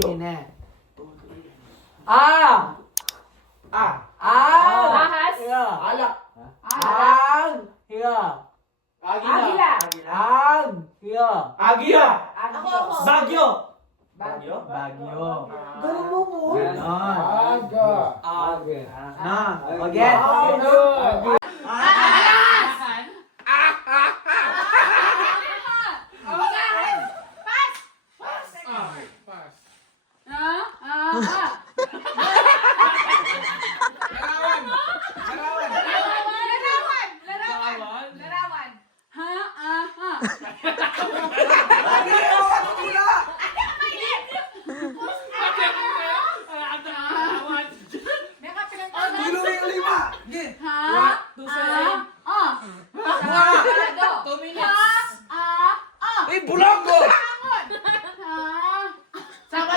Sige na. Ah! Ah! Ah! Ahas. Higa. Alak. Ang! Higa. Agila. Ang! Higa. Agila. Ako. Bagyo. Bagyo. Bagyo. Ganun mo po. Ganon. Aga. Aga. Na. Again.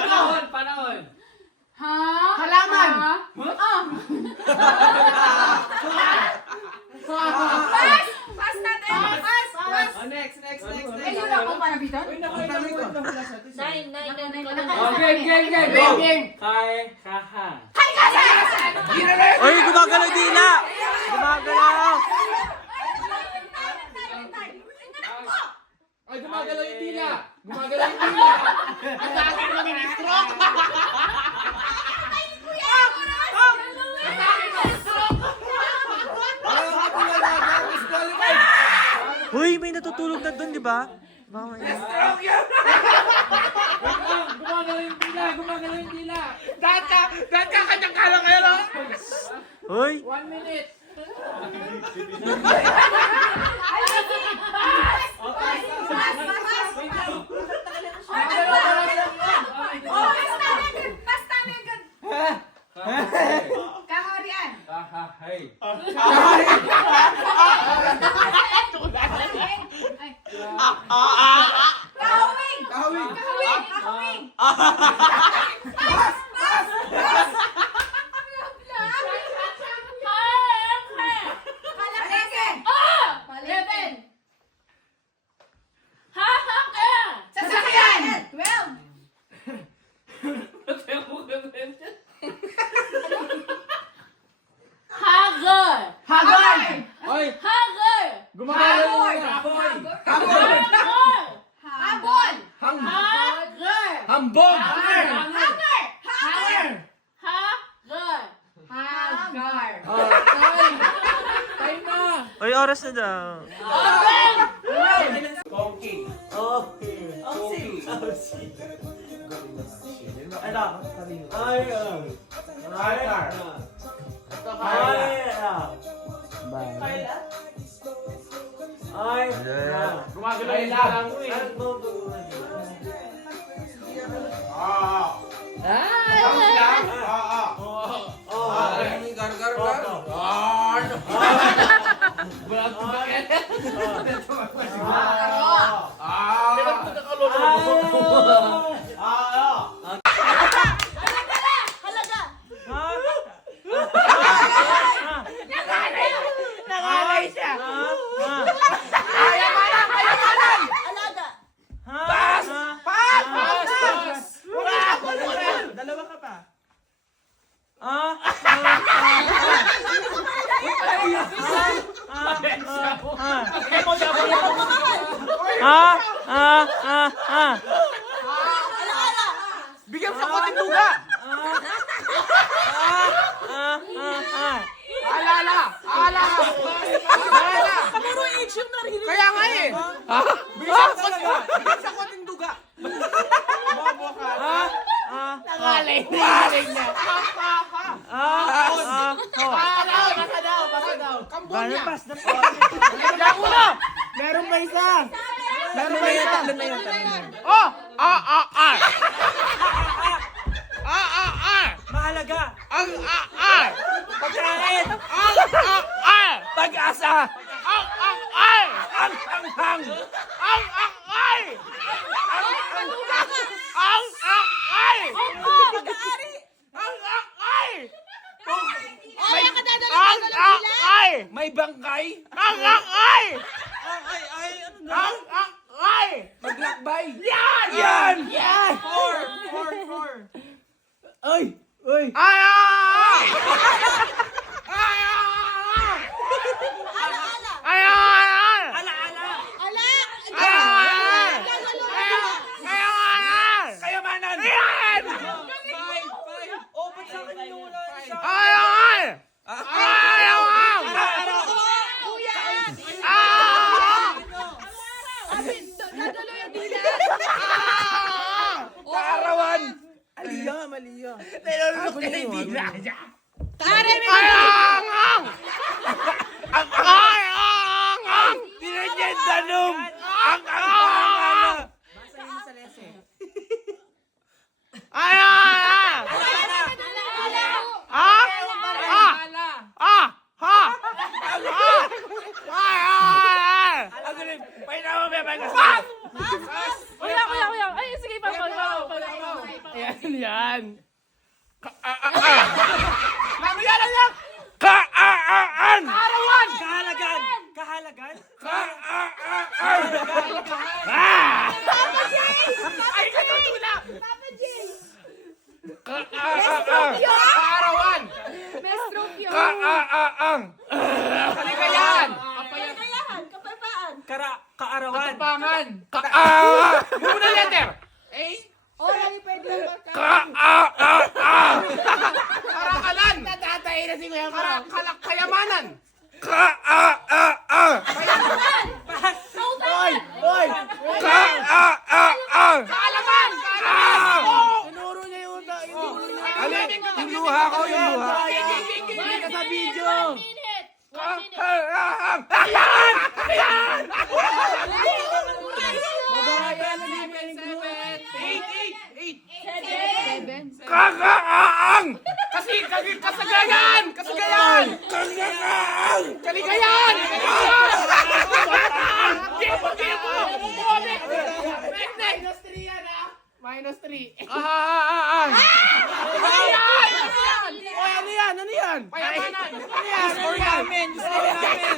Larawan. Panahon. Halaman. Pass natin. Pass. Next. Ayun ako panabitan. Nine. Game. Kay kaha. Oy, gumagalaw dila! Gumagalaw! Ay, gumagalaw yung dila. Gumagalaw yung dila. Ang akin na ministro. Uy, may natutulog na doon, di ba? Mamaya. Gumagalaw yung dila. Dahil ka kanyang kala kayo, no? Uy! 1 minute. Kaharian. Kahahay. Kahawing. Palengke. Sasakyan. 12. Hagon. Oy, Habol. gumagalaw yung baboy. Habol. Hambog. Hagar. Time na. Uy, oras na daw. Donkey. Ano? Iron. Gumagalaw yung lang. Nakalay siya. Dalawa ka pa. Bigyan sa konting duga. Alala. Kaya nga eh. Bigyan sa konting duga. Bobo ka. Nangalay niya. Basa daw. Kambonya. Meron pa isa. Tatlo na yun. Mahalaga. Pagkain. Pag-asa. Ang hanghang. May bangkay. Maglakbay. Yan! Four. Oy! Oy! Ay! Kayamanan! Ayan! Five! Oh, ba't sa akin yung wala na siya? Ayan! Ayan! Dadalo yung dila. Kaarawan! Aliya, maliya. Nilulok ka ng dila niya. Karen, may Ayangang! Ayangang! Dinagyandanum! Ang Basa yun sa lese. Ayan! Ha? Ayan! Ang galing! Painawa mo, may Kuya. Ay, sige, Ayan yan. Mamaya na lang! Kaaan! Kaarawan! Kahalagan! Kahalagan? Ay, katutula! Kaarawan! Mestropyo. Kaaan! Kaligayahan! Kaarawan! Katapangan! Muna letter! Karakalan! Natatay na si Kuya Kayamanan! Oy! Oy! Kaalaman! Tinuro niya yung Alin? Yung luha ko, yung luha. Hindi ka sa video! 1 minute. 1 minute. Ayan! Babayan na niya Kagaang! Kasagayan! Kasagayan! Kaligayan! Gipo! Minus 3. Oy, ano yan? Ano yan? Payamanan! Ano yan? Score namin! Score namin!